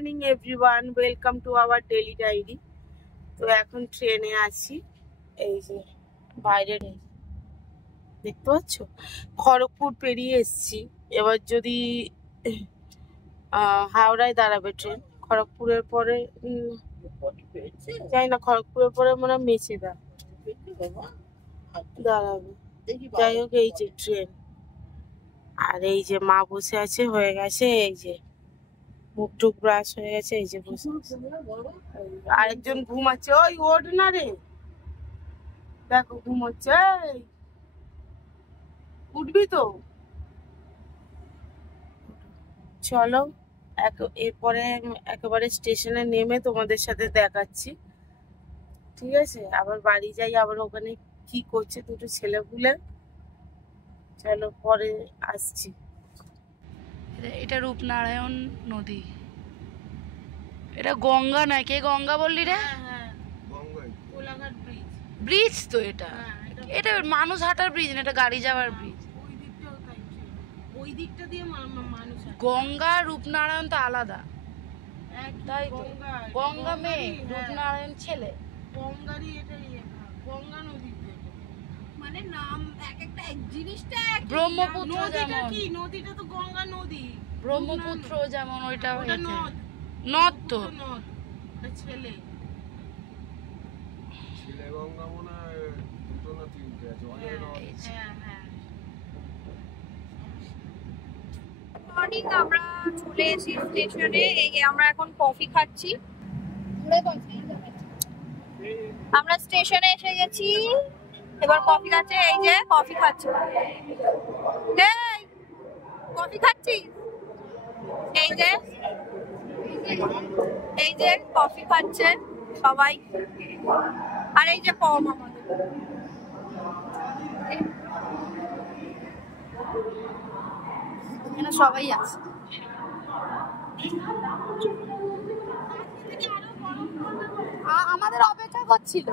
Morning everyone, welcome to our daily diary. তো এখন ট্রেনে আছি। এই যে বাইরে দেখতে পাচ্ছ, খড়গপুর পেরিয়ে এসছি। এবার যদি হাওড়ায় দাঁড়াবে ট্রেন। খড়গপুরের পরে জানি না, খড়গপুরের পরে মনে হয় মেচেদা দাঁড়াবে। যাই হোক, এই যে ট্রেন। আর এই যে মা বসে আছে, হয়ে গেছে। এই যে মুখ টুক ব্রাশ হয়ে গেছে। এই যে বসে আরেকজন ঘুমাচ্ছে। ওই ওঠ না রে, দেখো ঘুমোচ্ছে। উঠবি তো? চলো, এরপরে একেবারে স্টেশনে নেমে তোমাদের সাথে দেখাচ্ছি, ঠিক আছে? আবার বাড়ি যাই, আবার ওখানে কি করছে দুটো ছেলেপুলে। চলো পরে আসছি। এটা রূপনারায়ণ নদী, এটা গঙ্গা নয়। কে গঙ্গা বললি রে? ব্রিজ তো এটা। এটা মানুষ হাঁটার ব্রিজ না, এটা গাড়ি যাওয়ার ব্রিজ। ওই দিকটা দিয়ে মানুষ। গঙ্গা রূপনারায়ণ তো আলাদা, তাই তো। গঙ্গা মেয়ে, রূপনারায়ণ ছেলে। গঙ্গারই এটা গঙ্গা নদী, মানে নাম এক একটা এক জিনিসটা। ব্রহ্মপুত্র যেমন, কি নদীটা তো গঙ্গা নদী। ব্রহ্মপুত্র যেমন, ওইটা নদ। নদ তো নদ, ছেলে ছেলে গঙ্গা মনে হয় দুটো না তিনটে আছে। মর্নিং, আমরা চলে এসেছি স্টেশনে। এই আমরা এখন কফি খাচ্ছি। আমরা স্টেশনে এসে গেছি, এবার কফি খাচ্ছে। এই যে কফি খাচ্ছি, কফি খাচ্ছি। এই যে কফি খাচ্ছেন সবাই। আর এই যে পম আমাদের এখানে সবাই আছে। আমাদের অপেক্ষা করছিল।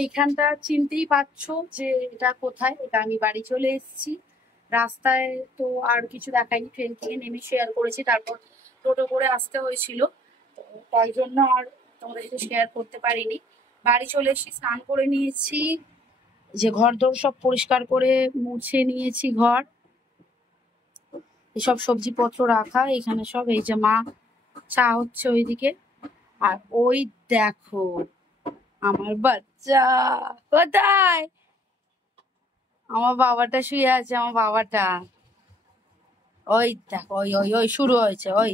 এইখানটা চিনতেই পারছো যে এটা কোথায়। এটা আমি বাড়ি চলে এসেছি। রাস্তায় তো আর কিছু দেখাইনি, ট্রেন থেকে নেমে শেয়ার করেছি, তারপর টোটো করে আসতে হয়েছিল, তাই জন্য আর তোমাদের সাথে শেয়ার করতে পারিনি। বাড়ি চলে এসেছি, স্নান করে নিয়েছি, যে ঘর দোর সব পরিষ্কার করে মুছে নিয়েছি ঘর। এসব সবজিপত্র রাখা এখানে সব। এই যে মা চা হচ্ছে ওইদিকে। আর ওই দেখো আমার বাচ্চা কোথায়, আমার বাবাটা শুয়ে আছে। আমার বাবাটা ওই দেখো, ওই ওই ওই শুরু হয়েছে। ওই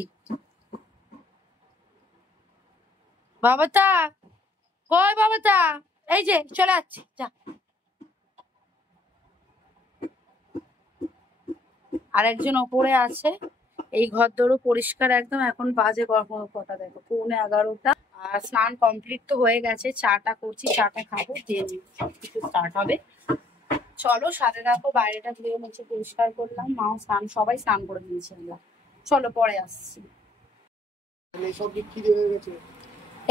বাবাটা কই, বাবাটা এই যে চলে যাচ্ছে। যা, আর একজন ওপরে আছে। এই ঘর দোরও পরিষ্কার একদম। এখন বাজে কটা দেখো, 11:15। আর স্নান কমপ্লিট তো হয়ে গেছে। চাটা করছি, চাটা খাবো, দিয়ে কিছু স্টার্ট হবে। চলো সাথে রাখো। বাইরেটা ধুয়ে মুছে পরিষ্কার করলাম, মাও স্নান, সবাই স্নান করে দিয়েছে। আমরা চলো পরে আসছি।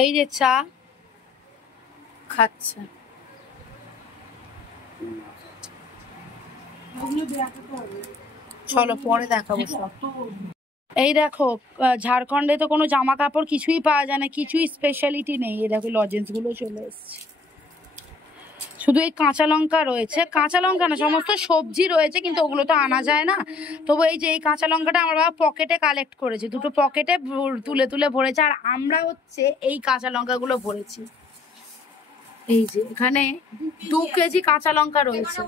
এই যে চা খাচ্ছে। চলো পরে দেখাবো সব। এই দেখো, ঝাড়খণ্ডে তো কোনো জামা কাপড় কিছুই পাওয়া যায় না, কিছুই স্পেশালিটি নেই। এই দেখো লজেন্স গুলো চলে এসছে। শুধু এই কাঁচা লঙ্কা রয়েছে, কাঁচা লঙ্কা না, সমস্ত সবজি রয়েছে, কিন্তু ওগুলো তো আনা যায় না। তবু এই যে এই কাঁচা লঙ্কাটা আমার বাবা পকেটে কালেক্ট করেছে, দুটো পকেটে তুলে তুলে ভরেছে। আর আমরা হচ্ছে এই কাঁচা লঙ্কাগুলো ভরেছি। এই যে এখানে 2 কেজি কাঁচা লঙ্কা রয়েছে।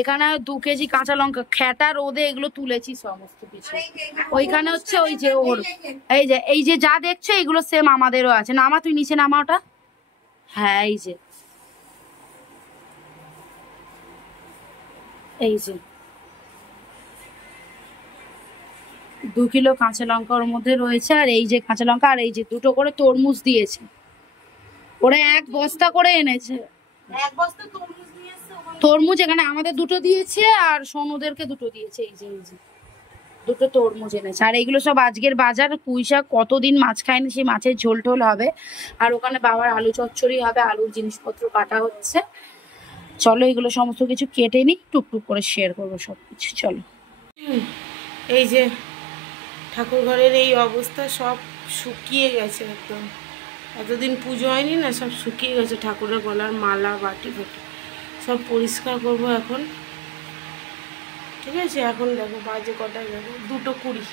এখানে 2 কেজি কাঁচা লঙ্কা, খেটা রোদে এগুলো তুলেছি সমস্ত কিছু। ওইখানে হচ্ছে ওই যে ওর, এই যে যা দেখছো এগুলো সেম আমাদেরও আছে। নামা, তুই নিচে নামা ওটা। হ্যাঁ এই যে 2 কিলো কাঁচা লঙ্কা ওর মধ্যে রয়েছে। আর এই যে কাঁচা লঙ্কা, আর এই যে 2টো করে তরমুজ দিয়েছে। ওরা 1 বস্তা করে এনেছে। 1 বস্তা তরমুজ এখানে আমাদের 2টো দিয়েছে, আর সোনুদেরকে 2টো দিয়েছে। এই যে 2টো তরমুজ এনেছে। আর এইগুলো সব আজকের বাজার। পুঁই শাক, কতদিন মাছ খায়নি, সেই মাছের ঝোল টোল হবে। আর ওখানে বাবার আলু চচ্চড়ি হবে, আলুর জিনিসপত্র কাটা হচ্ছে। চলো এগুলো সমস্ত কিছু কেটে নিই, টুকটুক করে শেয়ার করবো সবকিছু। চলো। এই যে ঠাকুর ঘরের এই অবস্থা, সব শুকিয়ে গেছে একদম। এতদিন পুজো হয়নি না, সব শুকিয়ে গেছে। ঠাকুরের গলার মালা, বাটি ফাটি সব পরিষ্কার করব এখন। ঠিক আছে, এখন দেখো বাজে কটা, দেখো 2:20।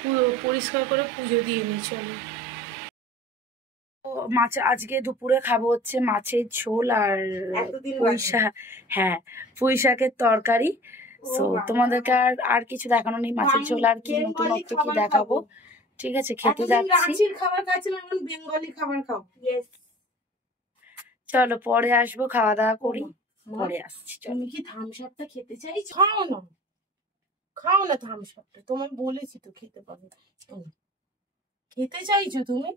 পুরো পরিষ্কার করে পুজো দিয়ে নিই। চলো। মাছ আজকে দুপুরে খাবো হচ্ছে মাছের ঝোল আর পুঁই শাক। হ্যাঁ, পুঁই শাকের তরকারি। তো তোমাদেরকে আর কিছু দেখানো নেই, মাছের ঝোল আর কি নতুনত্ব কি দেখাবো। ঠিক আছে, খেতে যাচ্ছি। খাবার খাচ্ছিলাম, এখন বেঙ্গলি খাবার খাও। চলো পরে আসবো, খাওয়া দাওয়া করি, পরে আসছি। তুমি কি থামস আপটা খেতে চাইছো? খাও না, খাও না থামস আপটা, তোমার বলেছি তো খেতে পাবে। খেতে চাইছো তুমি?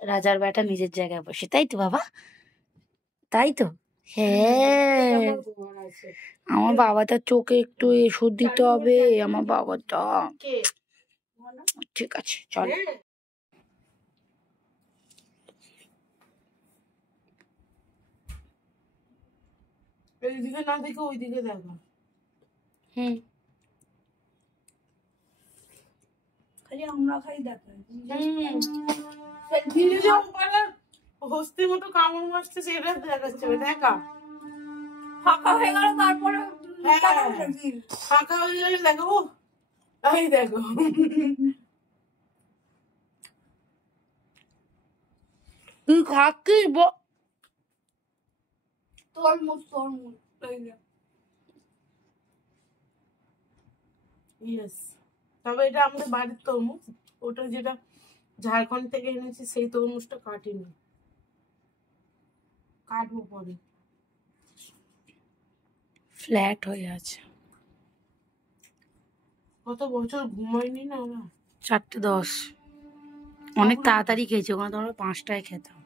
রাজার বেটা নিজের জায়গায় বসে, তাই তো বাবা? তাই তো। হ্যাঁ, আমার বাবাটার চোখে একটু ওষুধ দিতে হবে, আমার বাবাটা। ঠিক আছে, চল। এইদিকে না দেখে ওইদিকে দেখো। খালি আমরা খাই দেখো। হস্তির মতো কামড় মারছে, সেটা দেখাচ্ছে। দেখা ফাঁকা হয়ে গেল, তারপরে ফাঁকা হয়ে গেলে দেখো। এই দেখো, তুই খাচ্ছিস তরমুজ ইয়েস। তবে এটা আমাদের বাড়ির তরমুজ, ওটা যেটা ঝাড়খণ্ড থেকে এনেছি সেই তরমুজটা কাটিনি, কাটবো পরে। ফ্ল্যাট হয়ে আছে। কত বছর ঘুমাইনি না ওরা। 4:10। অনেক তাড়াতাড়ি খেয়েছি, ওখানে তো আমরা 5টায় খেতাম।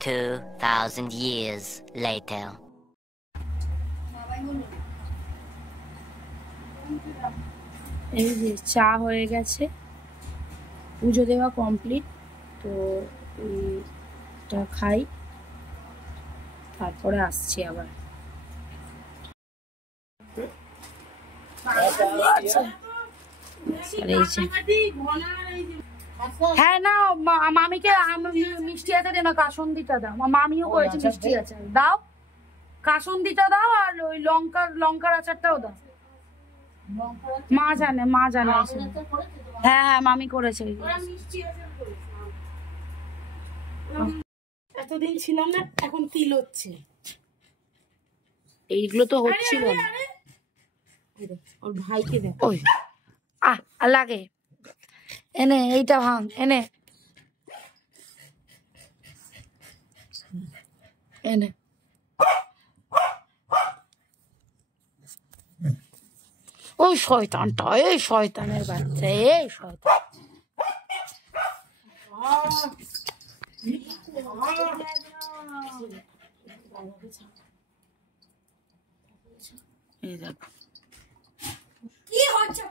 2000 years later. এই যে চা হয়ে গেছে, পুজো দেওয়া কমপ্লিট। তো এটা খাই, তারপরে আসছি আবার। হ্যাঁ না, মামিকে মিষ্টি আচার দে না, কাসন্দিটা দাও। মামিও করেছে মিষ্টি আচার, দাও কাসন্দিটা দাও, আর ওই লঙ্কার আচারটাও দাও। মা জানে। হ্যাঁ হ্যাঁ, মামি করেছে। এতদিন ছিলাম না, এখন তিল হচ্ছে। এইগুলো তো হচ্ছিল না। ওর ভাইকে দেখ। ওই লাগে, এনে এইটা ভাঙ, এনে ওই শয়তানটা, এই শয়তানের বাচ্চা, এই শয়তান। এই দেখো কি হচ্ছে।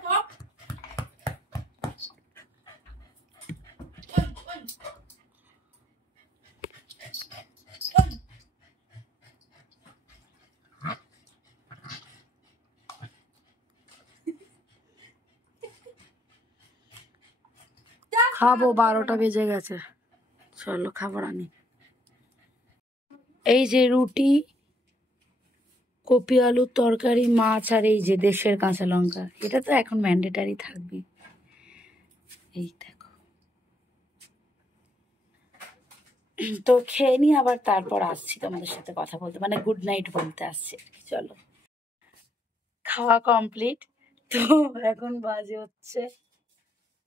খাবো, 12টা বেজে গেছে। চলো খাবার আনি। এই যে রুটি, কপি আলুর তরকারি, মাছ, আর এই যে দেশের কাঁচা লঙ্কা। এটা তো এখন ম্যান্ডেটারি থাকবে। এই দেখো, তো খেয়ে নি, আবার তারপর আসছি তোমাদের সাথে কথা বলতে, মানে গুড নাইট বলতে আসছি। চলো, খাওয়া কমপ্লিট। তো এখন বাজে হচ্ছে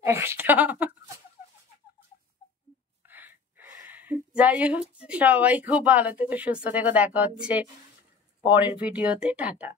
1টা। যাই হোক, সবাই খুব ভালো থেকো, সুস্থ থেকো। দেখা হচ্ছে পরের ভিডিওতে। টাটা।